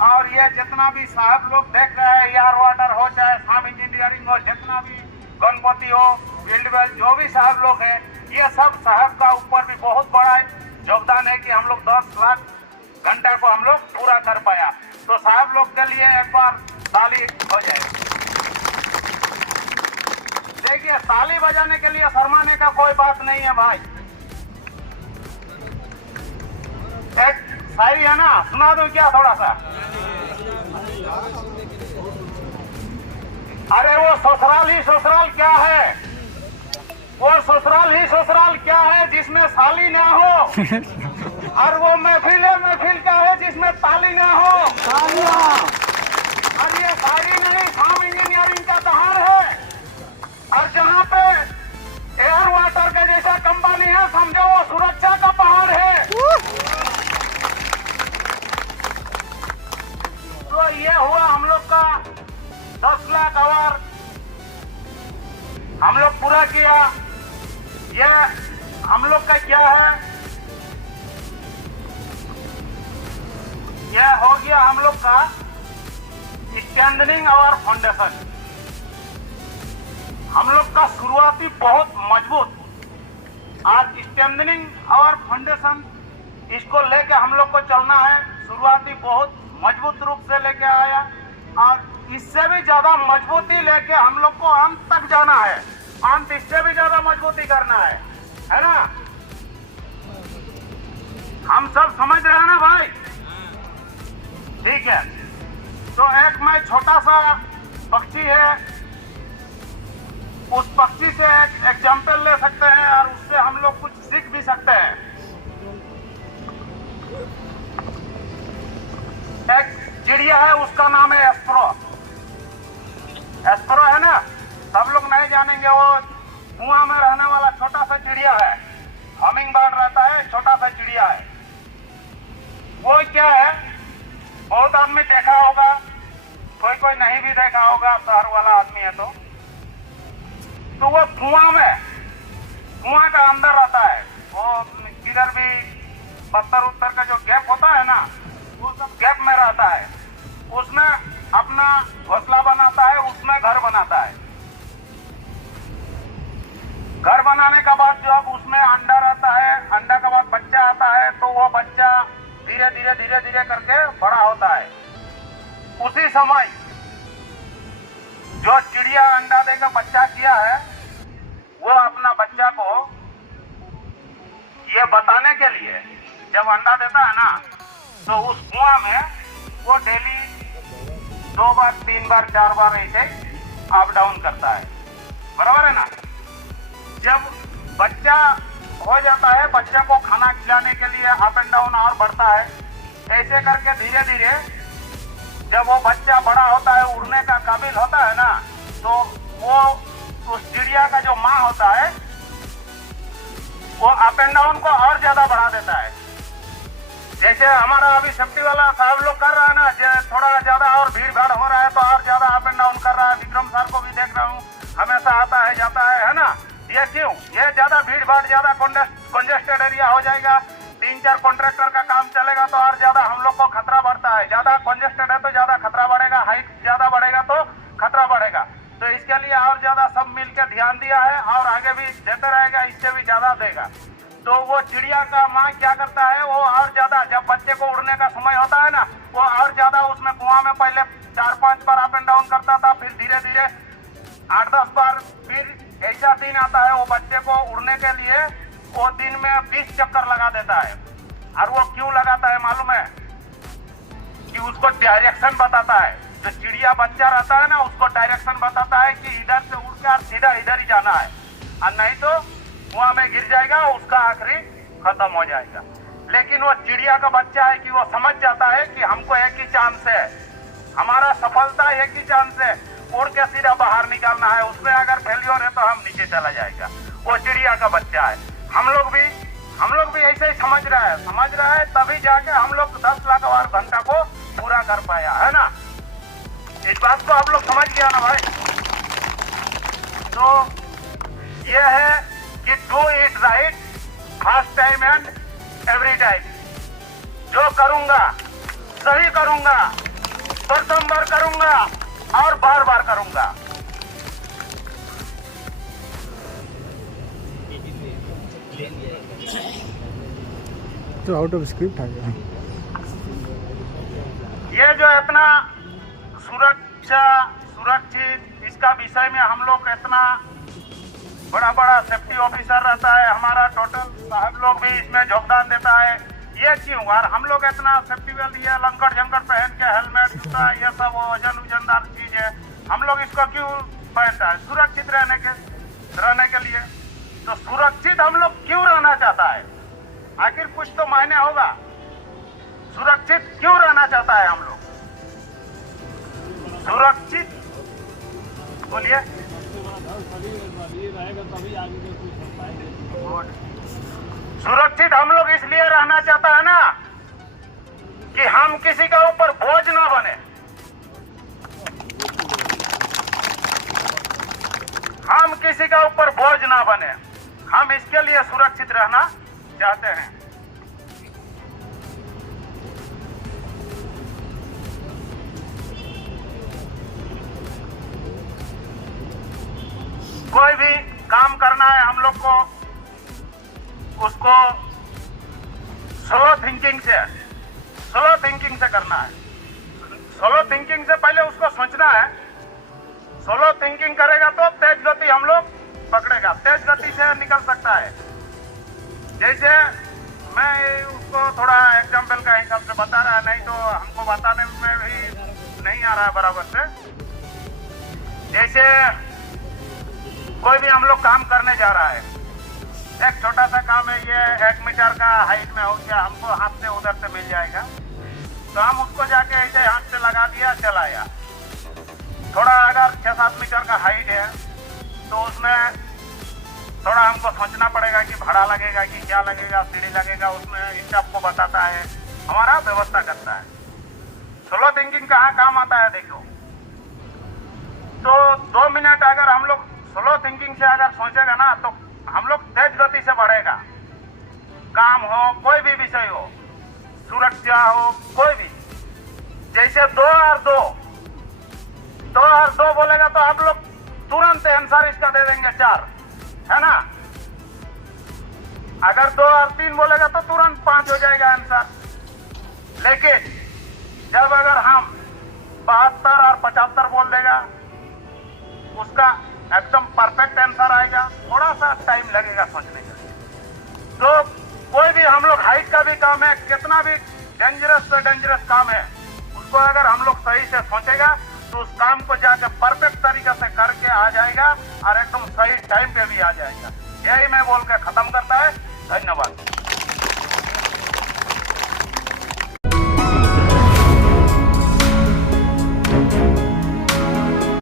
और ये जितना भी साहब लोग देख रहे हैं, एयर वाटर हो चाहे साम इंजीनियरिंग हो, जितना भी गणपति हो, फील्डवेल, जो भी साहब लोग हैं, ये सब साहब का ऊपर भी बहुत बड़ा योगदान है कि हम लोग 10 लाख घंटा को हम लोग पूरा कर पाया। तो साहब लोग के लिए एक बार ताली हो जाए। देखिए, ताली बजाने के लिए शर्माने का कोई बात नहीं है भाई। एक शायरी है ना, सुना दूं क्या थोड़ा सा? अरे वो ससुराल ही ससुराल क्या है, वो ससुराल ही ससुराल क्या है जिसमें साली ना हो, और वो महफिल क्या है जिसमें ताली ना हो। और ये शायरी नहीं, फार्म इंजीनियरिंग का तहार है। और जहाँ पे एयर वाटर के जैसा कंपनी है, समझो वो सुरक्षा का पहाड़ है। तो ये हुआ हम लोग का 10 लाख आवर हम लोग पूरा किया। ये हम लोग का क्या है, यह हो गया हम लोग का स्ट्रेंथनिंग आवर फाउंडेशन। हम लोग का शुरुआती बहुत मजबूत, आज स्ट्रेंथनिंग आवर फाउंडेशन, इसको लेके हम लोग को चलना है। शुरुआती बहुत मजबूत रूप से लेके आया, और इससे भी ज्यादा मजबूती लेके हम लोग को अंत तक जाना है। अंत इससे भी ज्यादा मजबूती करना है ना? हम सब समझ रहे हैं ना भाई? ठीक है। तो एक मैं छोटा सा पक्षी है, उस पक्षी से एक एग्जाम्पल ले सकते हैं और उससे हम लोग कुछ सीख भी सकते हैं। एक चिड़िया है, उसका नाम है एस्प्रो। एस्प्रो है ना, सब लोग नहीं जानेंगे। वो कुआं में रहने वाला छोटा सा चिड़िया है, हमिंग बर्ड रहता है, छोटा सा चिड़िया है। वो क्या है, बहुत आदमी देखा होगा, कोई कोई नहीं भी देखा होगा, शहर वाला आदमी है तो वो कुआं का अंदर रहता है। वो किधर भी पत्थर उत्तर का जो गैप होता है ना, वो सब गैप में रहता है। उसमें अपना घोंसला बनाता है, उसमें घर बनाता है। घर बनाने के बाद जब उसमें अंडा रहता है, अंडा के बाद बच्चा आता है, तो वो बच्चा धीरे धीरे करके बड़ा होता है। उसी समय जो चिड़िया अंडा देकर बच्चा किया है, वो अपना बच्चा को ये बताने के लिए जब अंडा देता है ना, तो उस कुआं में वो डेली 2 बार 3 बार 4 बार ऐसे अप डाउन करता है। बराबर है ना? जब बच्चा हो जाता है, बच्चे को खाना खिलाने के लिए अप एंड डाउन और बढ़ता है। ऐसे करके धीरे धीरे जब वो बच्चा बड़ा होता है, उड़ने का काबिल होता है ना, तो वो उस चिड़िया का जो माँ होता है, वो अप एंड डाउन को और ज्यादा बढ़ा देता है। जैसे हमारा अभी सेफ्टी वाला साहब लोग कर रहा है ना, थोड़ा ज्यादा और भीड़ भाड़ हो रहा है तो और ज्यादा अप एंड डाउन कर रहा है। विक्रम सर को भी देख रहा हूँ, हमेशा आता है जाता है ना? ये क्यों? ये ज्यादा भीड़ भाड़, ज्यादा कंजेस्टेड एरिया हो जाएगा, 3-4 कॉन्ट्रैक्टर का काम चलेगा तो और ज्यादा हम लोग को खतरा बढ़ता है। ज्यादा कंजेस्टेड है तो ज्यादा खतरा बढ़ेगा, हाइट ज्यादा बढ़ेगा तो खतरा बढ़ेगा। तो इसके लिए और ज्यादा सब मिलकर ध्यान दिया है, और आगे भी देते रहेगा, इससे भी ज्यादा देगा। तो वो चिड़िया का माँ क्या करता है, वो और ज्यादा, जब बच्चे को उड़ने का समय होता है ना, वो और ज्यादा उसमें कुआं में पहले 4-5 बार अप एंड डाउन करता था, फिर धीरे धीरे 8-10 बार, फिर ऐसा दिन आता है वो बच्चे को उड़ने के लिए वो दिन में 20 चक्कर लगा देता है। और वो क्यों लगाता है मालूम है? कि उसको डायरेक्शन बताता है। जो चिड़िया बच्चा रहता है ना, उसको डायरेक्शन बताता है कि इधर से उड़कर सीधा इधर ही जाना है, और नहीं तो कुआं में गिर जाएगा, उसका आखिरी खत्म हो जाएगा। लेकिन वो चिड़िया का बच्चा है कि वो समझ जाता है कि हमको एक ही चांस है, हमारा सफलता एक ही चांस है, उड़ के सीधा बाहर निकालना है। उसमें अगर फेलियर है तो हम नीचे चला जाएगा। वो चिड़िया का बच्चा है। हम लोग भी ऐसे ही समझ रहा है, तभी जाके हम लोग 10 लाख आवर घंटा को पूरा कर पाया है ना? इस बात को आप लोग समझ गया ना भाई? तो ये है कि do it right first time and every time. जो करूंगा सही करूंगा, प्रथम बार करूंगा और बार बार करूंगा। तो आउट ऑफ स्क्रिप्ट आ गया। ये जो इतना सुरक्षित इसका विषय में हम लोग इतना बड़ा बड़ा सेफ्टी ऑफिसर रहता है, हमारा टोटल साहब लोग भी इसमें योगदान देता है। ये क्यों? और हम लोग इतना सेफ्टी बेल्ट, ये लंकर जंकर पहन के, हेलमेट, जूता, ये सब वजनदार चीज है, हम लोग इसको क्यों पहनता है? सुरक्षित रहने के लिए। तो सुरक्षित हम लोग क्यों रहना चाहता है? आखिर कुछ तो मायने होगा। सुरक्षित क्यों रहना चाहता है हम लोग? सुरक्षित बोलिए। सुरक्षित हम लोग इसलिए रहना चाहता है ना कि हम किसी के ऊपर बोझ ना बने। हम किसी के ऊपर बोझ ना बने, हम इसके लिए सुरक्षित रहना चाहते हैं। कोई भी काम करना है हम लोग को, उसको स्लो थिंकिंग से करना है। स्लो थिंकिंग से पहले उसको सोचना है। स्लो थिंकिंग करेगा तो तेज गति हम लोग पकड़ेगा, तेज गति से निकल सकता है। जैसे मैं उसको थोड़ा एग्जाम्पल का हिसाब से बता रहा है, नहीं तो हमको बताने में भी नहीं आ रहा है बराबर से। जैसे कोई भी हम लोग काम करने जा रहा है, एक छोटा सा काम है, ये 1 मीटर का हाइट में हो गया, हमको हाथ से उधर से मिल जाएगा, तो हम उसको जाके ऐसे हाथ से लगा दिया, चलाया। थोड़ा अगर 6-7 मीटर का हाइट है तो उसमें थोड़ा हमको सोचना पड़ेगा कि भाड़ा लगेगा कि क्या लगेगा, सीढ़ी लगेगा, उसमें स्टाफ को बताता है, हमारा व्यवस्था करता है। स्लो थिंकिंग कहाँ काम आता है देखो। तो 2 मिनट अगर हम लोग स्लो थिंकिंग से अगर सोचेगा ना तो हम लोग तेज गति से बढ़ेगा। काम हो, कोई भी विषय हो, सुरक्षा हो, कोई भी। जैसे 2 और 2 बोलेगा तो हम लोग तुरंत आंसर इसका दे देंगे 4, है ना। अगर 2 और 3 बोलेगा तो तुरंत 5 हो जाएगा आंसर। लेकिन जब अगर हम 72 और 75 बोल देगा, उसका एकदम परफेक्ट आंसर आएगा। थोड़ा सा टाइम लगेगा सोचने के लिए। तो कोई भी हम लोग हाइट का भी काम है, कितना भी डेंजरस से डेंजरस काम है, उसको अगर हम लोग सही से सोचेगा तो उस काम को जाकर परफेक्ट तरीके से करके आ जाएगा और एकदम सही टाइम पे भी आ जाएगा। यही मैं बोल के खत्म करता है। धन्यवाद।